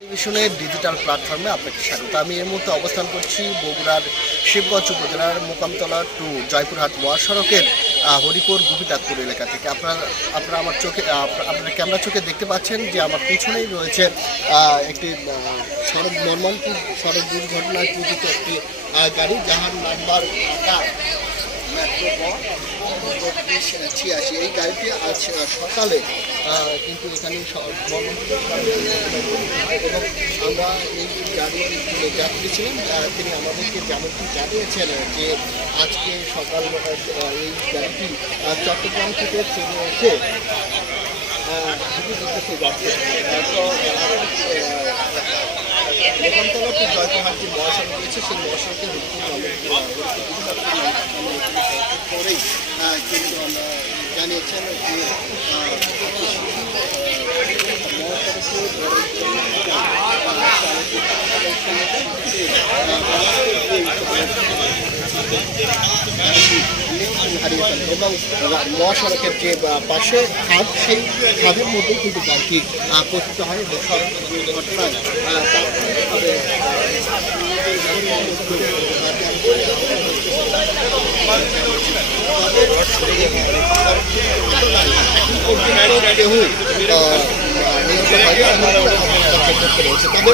টেলিভিশনের ডিজিটাল প্ল্যাটফর্মে আপনাকে স্বাগত। আমি এই মুহূর্তে অবস্থান করছি বগুড়ার শিবগঞ্জ উপজেলার মোকামতলা টু জয়পুরহাট মহাসড়কের হরিপুর গুপিতাতপুর এলাকা থেকে। আপনারা আমার চোখে আপনার ক্যামেরা চোখে দেখতে পাচ্ছেন যে আমার পিছনেই রয়েছে একটি মর্মান্তিক সড়ক দুর্ঘটনায় পতিত একটি গাড়ি, যাহার নাম্বার মেট্রো 3686। এই গাড়িটি আজ সকালে কিন্তু এখানে এবং আমরা এই গাড়ির যে যাত্রী ছিলেন তিনি আমাদেরকে যেমনটি জানিয়েছেন যে আজকে সকাল এই গাড়িটি চট্টগ্রাম থেকে চলে এসে যাচ্ছে। তো মোকামতলা টু জয়পুরহাট যে মহাসড়ক রয়েছে সেই মহাসড়কের পরেই কিন্তু আমরা জানিয়েছেন এবং মহাসড়কের যে পাশে খাদ, সেই খাদের মধ্যে কিন্তু গাড়িটি পতিত হয় এবং সড়ক দুর্ঘটনায় কেউ নিহত হয়নি রয়েছে। তবে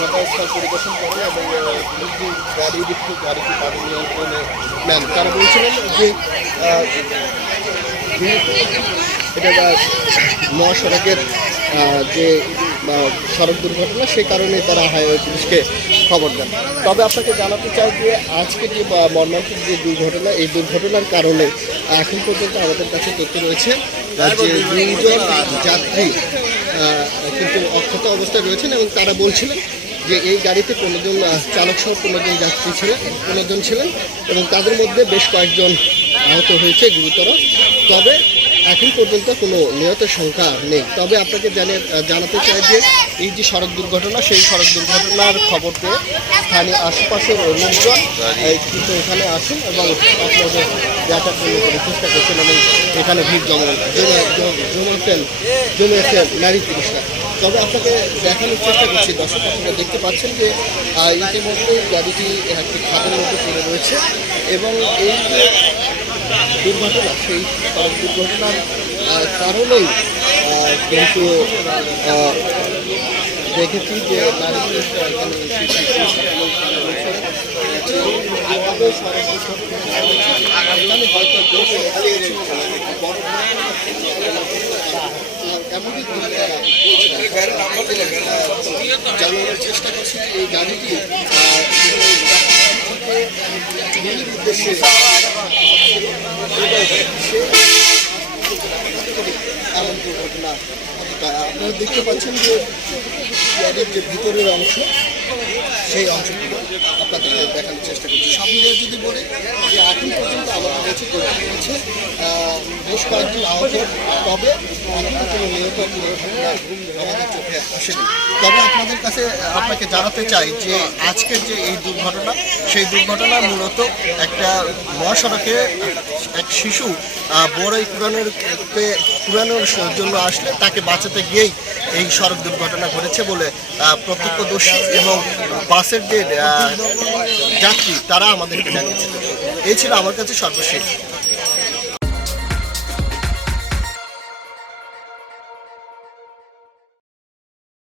ঘটনাস্থল পরিদর্শন করে এবং গাড়িটি তাদের নিয়ন্ত্রণে নেন। তারা বলছিলেন যে এটা মহাসড়কের যে সড়ক দুর্ঘটনা, সেই কারণে তারা হাইওয়ে পুলিশকে খবর দেন। তবে আপনাকে জানাতে চাই যে আজকে যে মর্মান্তিক যে দুর্ঘটনা, এই দুর্ঘটনার কারণে এখন পর্যন্ত আমাদের কাছে তথ্য রয়েছে যে 2 জন যাত্রী কিন্তু অক্ষত অবস্থায় রয়েছেন এবং তারা বলছিলেন যে এই গাড়িতে 15 জন চালক সহ 15 জন যাত্রী ছিলেন, 15 জন ছিলেন এবং তাদের মধ্যে বেশ কয়েকজন আহত হয়েছে গুরুতর। তবে এখন পর্যন্ত কোনো নিহতের সংখ্যা নেই। তবে আপনাকে জানাতে চাই যে এই যে সড়ক দুর্ঘটনা, সেই সড়ক দুর্ঘটনার খবর পেয়ে স্থানীয় আশেপাশের লোকজন কিন্তু এখানে আসেন এবং আপনাদের দেখার জন্য চেষ্টা করছেন এবং এখানে ভিড় জমিয়েছেন নারী পুরুষরা। তবে আপনাকে দেখানোর চেষ্টা করছি, দর্শক আপনারা দেখতে পাচ্ছেন যে ইতিমধ্যে গাড়িটি একটি খাদের মধ্যে পড়ে রয়েছে এবং এই যে দুর্ঘটনা, সেই সড়ক দুর্ঘটনার কারণেই কিন্তু দেখেছি যে নারী পুরুষরা এখানে জানানোর চেষ্টা করছি এই গাড়িটি উদ্দেশ্যে এমন দুর্ঘটনা। আপনারা দেখতে পাচ্ছেন যে গাড়ির যে ভিতরের অংশ, সেই অংশগুলো আপনাদের দেখানোর চেষ্টা করছি। সব মিলিয়ে যদি বলে যে এখন পর্যন্ত আমাদের কাছে তথ্য রয়েছে বেশ কয়েকজন আহত, তবে এখনো কোনো নিহত আমাদের চোখে আসেনি। তবে আপনাকে জানাতে চাই যে আজকের যে এই দুর্ঘটনা, সেই দুর্ঘটনা মূলত একটা মহাসড়কে এক শিশু বড়ই পুরানোর জন্য আসলে তাকে বাঁচাতে গিয়েই এই সড়ক দুর্ঘটনা ঘটেছে বলে প্রত্যক্ষদর্শী এবং বাসের যে যাত্রী তারা আমাদেরকে জানিয়েছে। এই ছিল আমার কাছে সর্বশেষ।